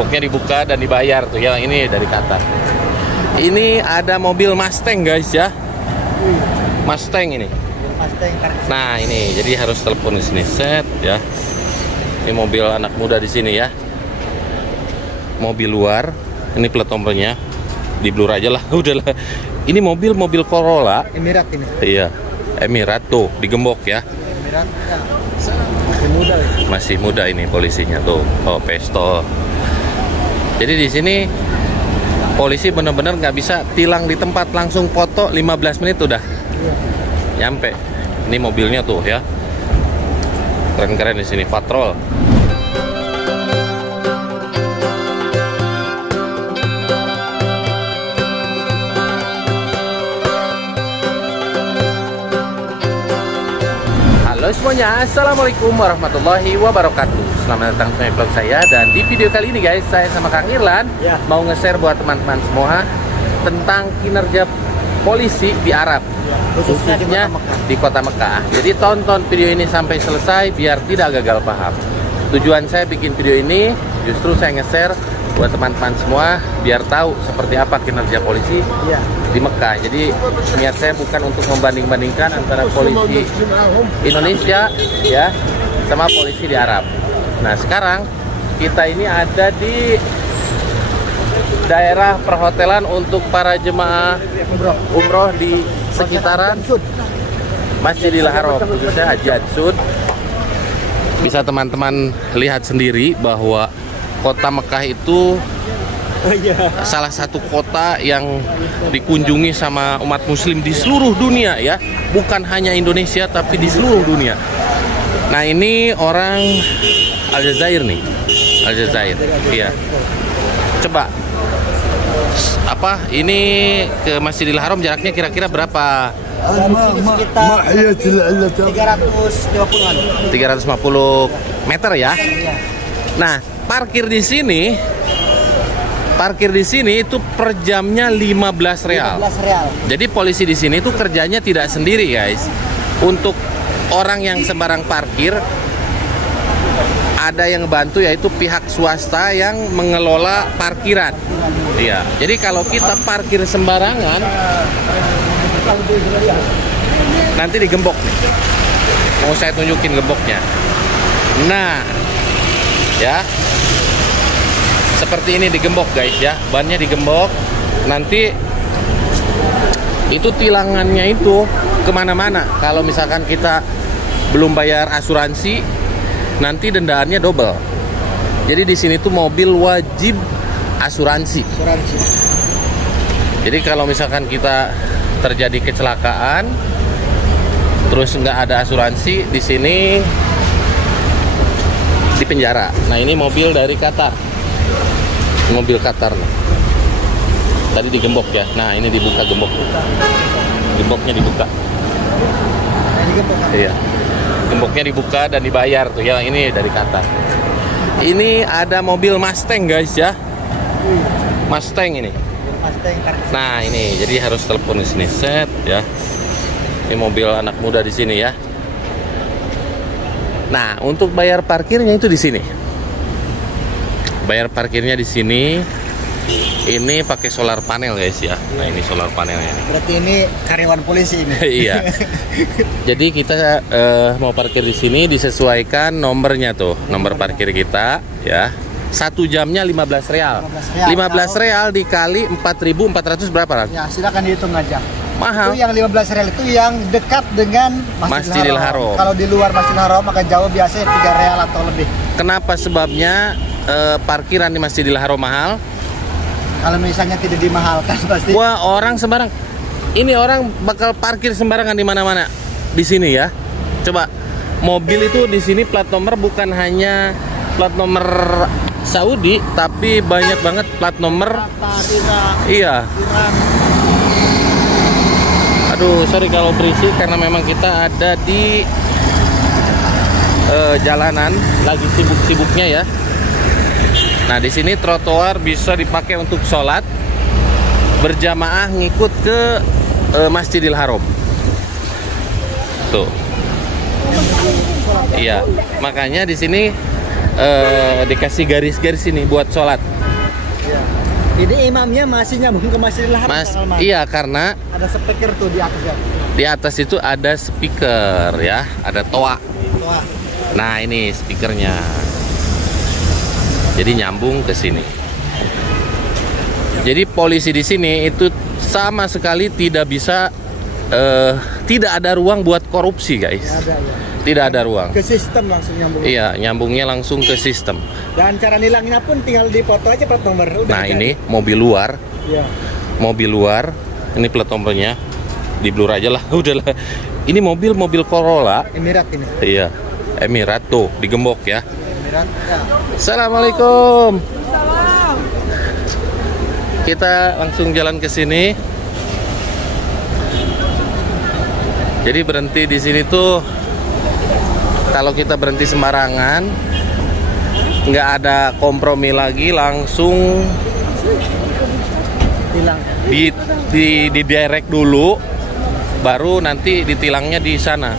Gemboknya dibuka dan dibayar tuh ya. Ini dari Qatar. Ini ada mobil Mustang guys ya. Mustang ini. Nah ini jadi harus telepon di sini set ya. Ini mobil anak muda di sini ya. Mobil luar. Ini plat nomornya. Di blur aja lah. Udahlah. Ini mobil Corolla. Emirat ini. Iya. Emirat tuh digembok ya. Emirat ya. Masih muda ya. Masih muda ini polisinya tuh. Oh pistol. Jadi di sini polisi bener-bener nggak bisa tilang di tempat, langsung foto 15 menit udah nyampe. Ini mobilnya tuh ya, keren-keren di sini patrol. Halo semuanya, assalamualaikum warahmatullahi wabarakatuh. Selamat datang di vlog saya. Dan di video kali ini guys, saya sama Kang Irlan mau nge-share buat teman-teman semua tentang kinerja polisi di Arab, khususnya di kota Mekah. Jadi tonton video ini sampai selesai biar tidak gagal paham. Tujuan saya bikin video ini justru saya nge-share buat teman-teman semua biar tahu seperti apa kinerja polisi di Mekah. Jadi niat saya bukan untuk membanding-bandingkan antara polisi Indonesia ya sama polisi di Arab. Nah sekarang kita ini ada di daerah perhotelan untuk para jemaah umroh di sekitaran Masjidil Haram, khususnya Haji Sud. Bisa teman-teman lihat sendiri bahwa kota Mekah itu salah satu kota yang dikunjungi sama umat muslim di seluruh dunia ya, bukan hanya Indonesia tapi di seluruh dunia. Nah ini orang Aljazair nih, Aljazair, iya. Coba apa ini ke Masjidil Haram jaraknya kira-kira berapa? Sekitar 350 meter ya. Nah parkir di sini itu per jamnya 15 real. Jadi polisi di sini tuh kerjanya tidak sendiri guys. Untuk orang yang sembarang parkir ada yang bantu, yaitu pihak swasta yang mengelola parkiran. Iya. Jadi kalau kita parkir sembarangan nanti digembok nih. Mau saya tunjukin gemboknya. Nah, ya. Seperti ini digembok guys ya. Bannya digembok. Nanti itu tilangannya itu kemana-mana. Kalau misalkan kita belum bayar asuransi, nanti dendaannya double. Jadi di sini tuh mobil wajib asuransi. Jadi kalau misalkan kita terjadi kecelakaan, terus nggak ada asuransi, di sini di penjara. Nah ini mobil dari Qatar, mobil Qatar. Tadi digembok ya. Nah ini dibuka gembok. Gemboknya dibuka. Iya. Gemboknya dibuka dan dibayar tuh ya. Ini dari Qatar. Ini ada mobil Mustang guys ya. Mustang ini. Nah ini jadi harus telepon di sini set ya. Ini mobil anak muda di sini ya. Nah untuk bayar parkirnya itu di sini. Bayar parkirnya di sini. Ini pakai solar panel guys ya. Nah ini solar panelnya. Berarti ini karyawan polisi ini. Iya. Jadi kita mau parkir di sini disesuaikan nomornya tuh, nomor parkir kita ya. 1 jamnya 15 real. 15 real dikali 4.400 berapa? Ya silakan dihitung aja. Mahal. Itu yang 15 real itu yang dekat dengan Masjidil Haram. Kalau di luar Masjidil Haram maka jauh biasanya 3 real atau lebih. Kenapa sebabnya parkiran di Masjidil Haram mahal? Kalau misalnya tidak dimahalkan pasti. Wah, orang sembarang. Ini orang bakal parkir sembarangan di mana-mana. Di sini ya. Coba mobil itu di sini plat nomor bukan hanya plat nomor Saudi, tapi banyak banget plat nomor. Iya. Aduh, sorry kalau berisik karena memang kita ada di jalanan lagi sibuk-sibuknya ya. Nah di sini trotoar bisa dipakai untuk sholat berjamaah ngikut ke Masjidil Haram. Tuh. Iya, makanya di sini dikasih garis-garis ini buat sholat. Ya. Ini imamnya masih nyambung ke Masjidil Haram. Iya, karena ada speaker tuh di atas ya. Di atas itu ada speaker ya, ada toa. Nah, ini speakernya. Jadi nyambung ke sini. Jadi polisi di sini itu sama sekali tidak bisa, tidak ada ruang buat korupsi, guys. Ada, ya. Tidak ada ruang. Ke sistem langsung nyambung. Iya, nyambungnya langsung ke sistem. Dan cara nilangnya pun tinggal dipoto aja plat nomor. Udah nah, ini mobil luar. Ya. Mobil luar. Ini plat nomornya. Di blur aja lah, udahlah. Ini mobil Corolla. Emirat ini. Iya, Emirat tuh digembok ya. Emirat. Ya. Assalamualaikum. Kita langsung jalan ke sini. Jadi berhenti di sini tuh, kalau kita berhenti sembarangan, nggak ada kompromi lagi, langsung tilang. Di direct dulu, baru nanti ditilangnya di sana.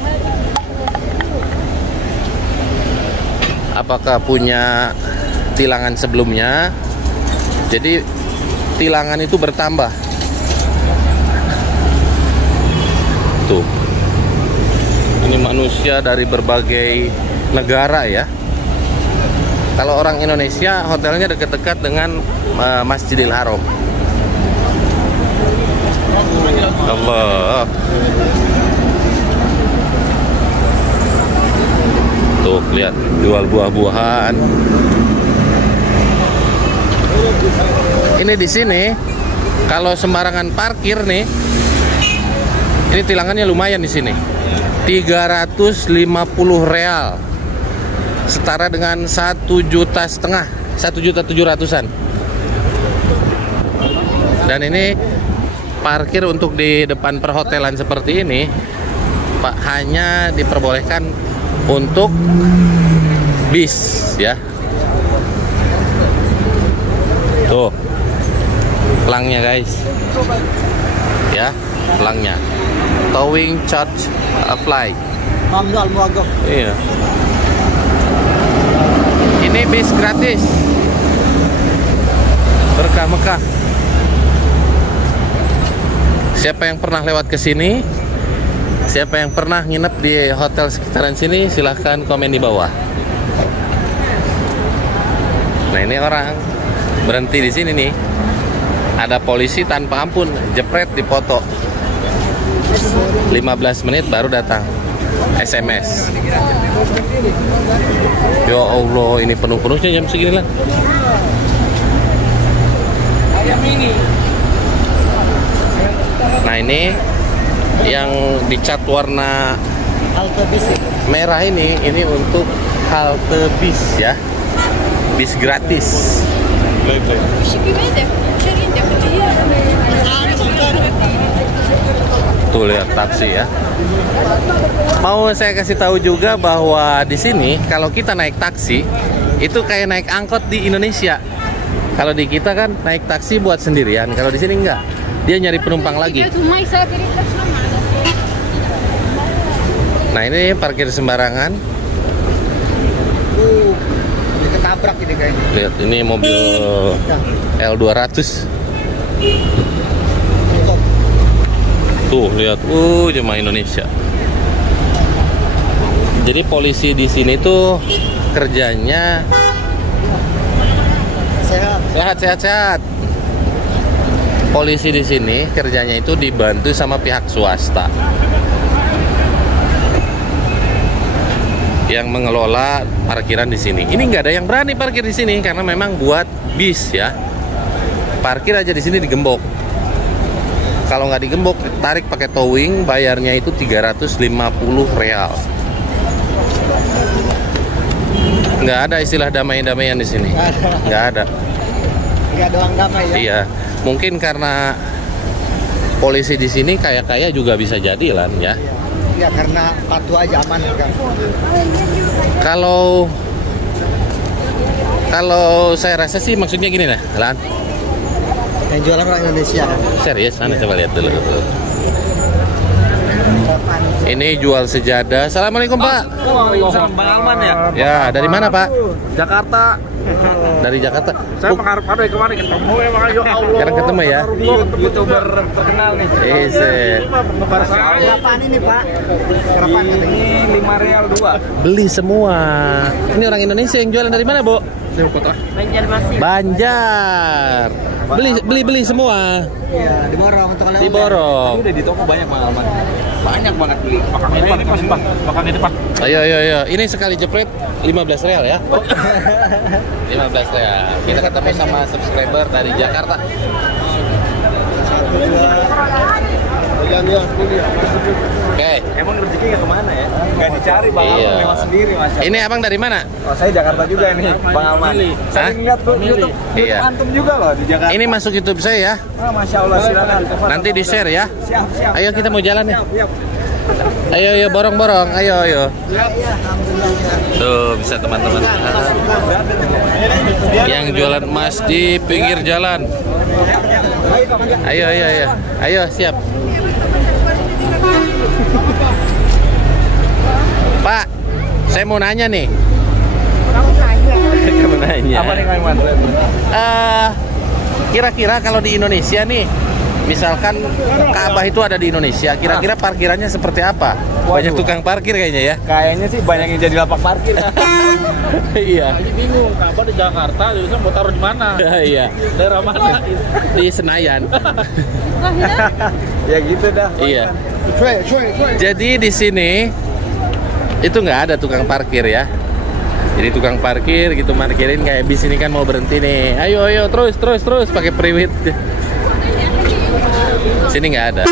Apakah punya tilangan sebelumnya? Jadi tilangan itu bertambah. Tuh. Ini manusia dari berbagai negara ya. Kalau orang Indonesia, hotelnya dekat-dekat dengan Masjidil Haram. Allah. Tuh, lihat, jual buah-buahan. Ini di sini kalau sembarangan parkir nih, ini tilangannya lumayan di sini. 350 real. Setara dengan 1,5 juta, 1.700.000-an. Dan ini parkir untuk di depan perhotelan seperti ini, Pak, hanya diperbolehkan untuk bis ya. Tuh pelangnya guys ya, pelangnya towing charge apply. Mamnul muagaf. Iya. Ini bis gratis. Berkah Mekah. Siapa yang pernah lewat ke sini? Siapa yang pernah nginep di hotel sekitaran sini? Silahkan komen di bawah. Nah, ini orang berhenti di sini nih. Ada polisi tanpa ampun, jepret dipoto. 15 menit baru datang SMS. Ya Allah, ini penuh-penuhnya jam segini lah. Nah, ini yang dicat warna Halte bis merah ini untuk halte bis ya. Bis gratis. Tuh lihat taksi ya. Mau saya kasih tahu juga bahwa di sini kalau kita naik taksi itu kayak naik angkot di Indonesia. Kalau di kita kan naik taksi buat sendirian, kalau di sini enggak. Dia nyari penumpang lagi. Nah, ini parkir sembarangan. Ketabrak ini kayaknya. Lihat, ini mobil L200. Tuh, lihat. Jemaah Indonesia. Jadi polisi di sini tuh kerjanya sehat. Polisi di sini kerjanya itu dibantu sama pihak swasta yang mengelola parkiran di sini. Ini nggak ada yang berani parkir di sini karena memang buat bis ya. Parkir aja di sini digembok. Kalau nggak digembok, tarik pakai towing, bayarnya itu 350 real. Nggak ada istilah damai-damaian di sini. Nggak ada. Nggak doang damai ya. Iya. Mungkin karena polisi di sini kaya-kaya juga bisa jadi lah ya. Ya karena patuh aja aman kan. Kalau saya rasa sih maksudnya gini lah, Lan. Yang jualan orang Indonesia kan. Serius, sana coba lihat dulu. Ini jual sejadah. Assalamualaikum Pak. Waalaikumsalam Bang Alman ya. Ya, dari mana Pak? Jakarta. Dari Jakarta. Saya mengharap ada kemarin ketemu emang ya Allah. Sekarang ketemu ya. YouTuber terkenal nih. Penggemar saya. Berapaan ini Pak? Berapaan ini 5 real 2. Beli semua. Ini orang Indonesia yang jualan dari mana Bu? Banjar. Beli semua. Iya, diborong untuk oleh-oleh. Diborong. Udah di toko banyak Bang Alman. Banyak banget beli. Ini pas Pak. Makan ini Pak. Ayo. Ini sekali jepret 15 real ya. 15 real. Kita ketemu sama subscriber dari Jakarta. Oke. Emang rezeki nggak kemana ya? Nggak dicari Bang Alman lewat sendiri Mas. Ini abang dari mana? Oh saya Jakarta juga nih Bang Alman. Saya lihat tuh YouTube antum juga loh di Jakarta. Ini masuk YouTube saya ya. Masya Allah silakan. Nanti di share ya. Siap. Ayo kita mau jalan nih. Siap. Ayo borong. Ayo. Tuh bisa teman-teman. Yang jualan emas di pinggir jalan. Ayo siap. Pak, saya mau nanya nih. Kamu nanya. Apa nih Kang Alman? Kira-kira kalau di Indonesia nih, misalkan Ka'bah itu ada di Indonesia, kira-kira parkirannya seperti apa? Banyak tukang parkir kayaknya ya? Kayaknya sih banyak yang jadi lapak parkir. Iya. Aja bingung, Ka'bah di Jakarta, jadi mau taruh di mana? Iya. Daerah mana? Di Senayan. Ya gitu dah. Iya. Jadi di sini itu nggak ada tukang parkir ya. Jadi tukang parkir gitu parkirin kayak bis ini kan mau berhenti nih. Ayo terus pakai priwit. Sini nggak ada.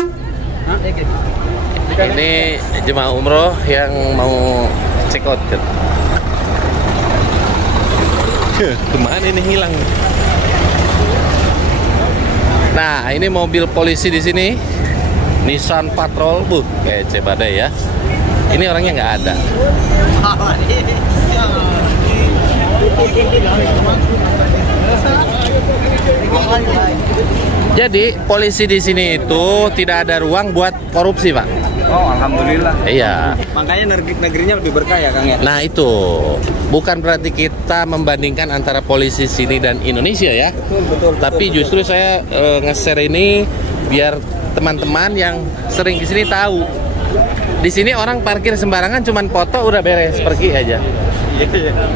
Ini jemaah umroh yang mau check out. Kemana ini hilang? Nah, ini mobil polisi di sini. Nissan Patrol, kece badai ya. Ini orangnya nggak ada. Jadi polisi di sini itu tidak ada ruang buat korupsi, Pak. Oh, alhamdulillah. Iya. Makanya negerinya lebih berkah ya, Kang ya. Nah itu bukan berarti kita membandingkan antara polisi sini dan Indonesia ya. Betul. Tapi justru saya nge-share ini biar teman-teman yang sering di sini tahu. Di sini orang parkir sembarangan, cuman foto udah beres, pergi aja.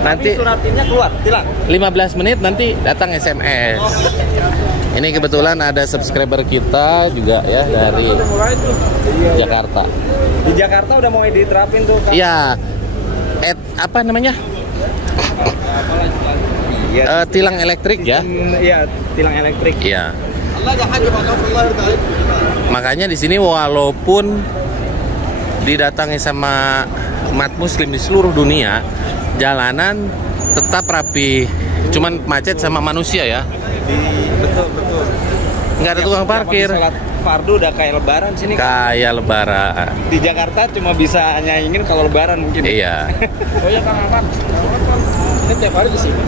Nanti suratnya keluar, tilang. 15 menit nanti datang SMS. Ini kebetulan ada subscriber kita juga ya dari Jakarta. Di Jakarta udah mau diterapin tuh Kang. Iya. Apa namanya? Tilang elektrik ya? Iya, tilang elektrik. Iya. Makanya di sini walaupun didatangi sama umat muslim di seluruh dunia, jalanan tetap rapi. Cuman macet sama manusia ya. Betul. Nggak ada tukang parkir. Sholat fardu udah kayak lebaran sini. Kayak lebaran. Di Jakarta cuma bisa nyaingin kalau lebaran mungkin. Iya. Oh ya Kang Ahmad, ini tiap hari di sini.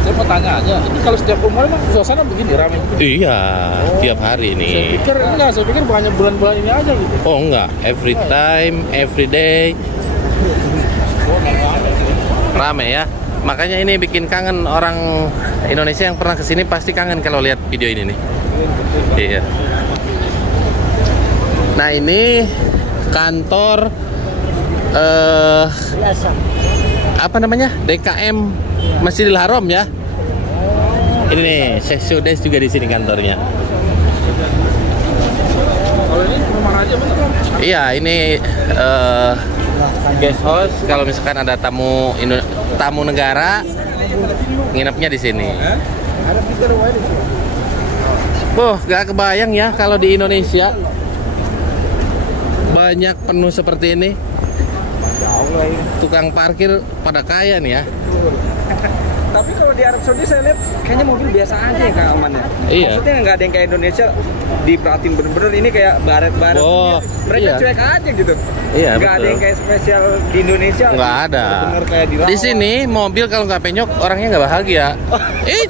Saya mau tanya aja, ini kalau setiap umroh emang suasana begini ramai? Iya, tiap hari nih. Saya pikir bukannya bulan-bulan ini aja gitu. Oh enggak, every time, every day. Rame ya. Makanya ini bikin kangen orang Indonesia yang pernah kesini pasti kangen kalau lihat video ini nih. Iya. Nah ini kantor apa namanya? DKM Masjidil Haram ya. Ini nih, Syekh Sudes juga di sini kantornya. Kalau ini rumah aja bener. Iya, ini guest house kalau misalkan ada tamu negara nginepnya di sini. Gak kebayang ya kalau di Indonesia banyak penuh seperti ini. Tukang parkir pada kaya nih ya. Tapi kalau di Arab Saudi saya lihat kayaknya mobil biasa aja ya Kang Alman ya. Iya. Maksudnya nggak ada yang kayak Indonesia diperhatiin bener-bener, ini kayak baret-baret. Oh, mereka iya. Cuek aja gitu. Iya, nggak ada betul. yang kayak spesial di Indonesia. Nggak ada. Bener-bener kayak dirawat. Di sini mobil kalau nggak penyok orangnya nggak bahagia.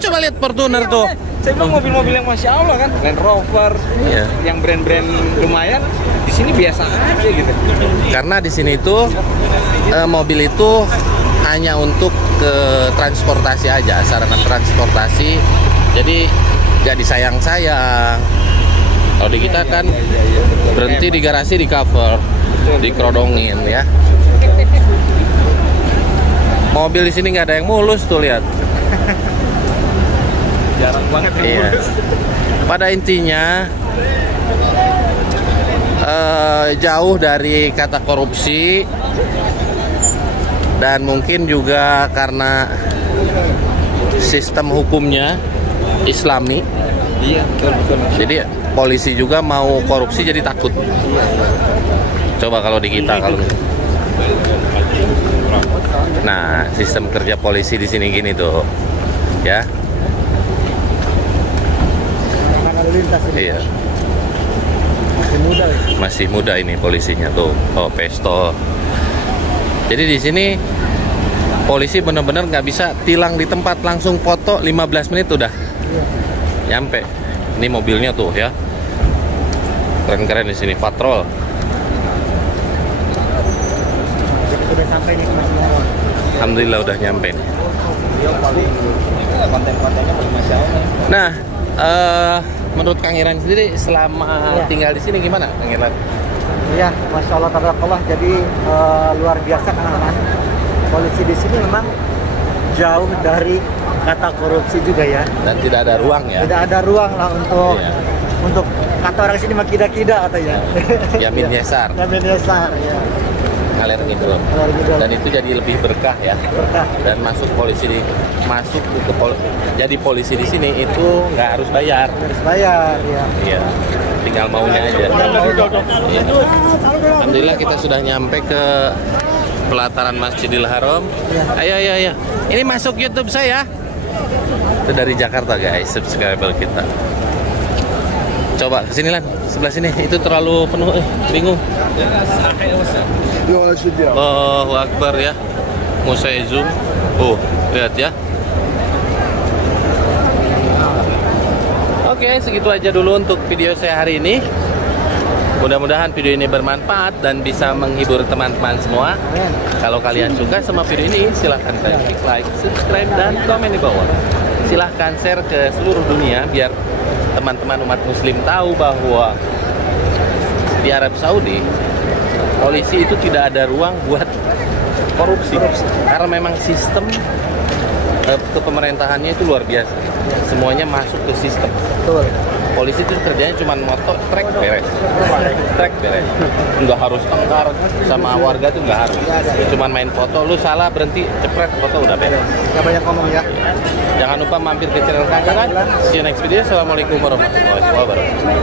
Coba lihat Fortuner tuh. Saya bilang mobil-mobil yang Masya Allah kan, Land Rover, yang brand-brand lumayan, di sini biasa aja gitu. Karena di sini tuh mobil itu hanya untuk ke transportasi aja, sarana transportasi. Jadi gak disayang-sayang. Kalau di kita kan berhenti di garasi, di cover, dikerodongin ya. Mobil di sini nggak ada yang mulus tuh, lihat. Jarang banget yang mulus. Pada intinya jauh dari kata korupsi, dan mungkin juga karena sistem hukumnya Islami. Iya, betul. Jadi polisi juga mau korupsi jadi takut. Coba kalau di kita kalau. Nah, sistem kerja polisi di sini gini tuh. Ya. Iya. Masih muda ini polisinya tuh. Oh, pesto. Jadi di sini polisi bener-bener nggak bisa tilang di tempat, langsung foto 15 menit udah nyampe. Ini mobilnya tuh ya, keren-keren di sini patrol. Sudah sampai nih ke Masjidil Haram. Alhamdulillah udah nyampe nih. Konten-kontennya Masya Allah. Nah, menurut Kang Iran sendiri selama tinggal di sini gimana, Kang Iran? Iya, Masya Allah, tabarakallah. Jadi luar biasa kan, polisi di sini memang jauh dari kata korupsi juga ya. Dan tidak ada ruang ya. Tidak ada ruang lah untuk kata orang sini mah kida-kida katanya. Yamin Yesar. Yamin Yesar ya. Ngalir gitu. Dan itu jadi lebih berkah ya. Berkah. Dan jadi polisi di sini itu nggak harus bayar. Harus bayar ya. Iya. Tinggal maunya aja. Iya. Alhamdulillah kita sudah nyampe ke pelataran Masjidil Haram. Ayo. Ini masuk YouTube saya. Itu dari Jakarta guys, subscriber kita. Coba kesini Lan, sebelah sini. Itu terlalu penuh, bingung. Allahu Akbar ya. Mau saya zoom. Oh, lihat ya. Oke, segitu aja dulu untuk video saya hari ini. Mudah-mudahan video ini bermanfaat dan bisa menghibur teman-teman semua. Kalau kalian suka sama video ini, silahkan klik like, subscribe, dan komen di bawah. Silahkan share ke seluruh dunia biar teman-teman umat muslim tahu bahwa di Arab Saudi polisi itu tidak ada ruang buat korupsi. Karena memang sistem kepemerintahannya itu luar biasa. Semuanya masuk ke sistem. Betul. Polisi itu kerjanya cuma motor, trek beres. Nggak harus tengkar sama warga tuh, nggak harus. Cuman main foto, lu salah berhenti, cepret, foto udah beres. Nggak banyak ngomong ya. Jangan lupa mampir ke channel Kang Iran. See you next video. Assalamualaikum warahmatullahi wabarakatuh.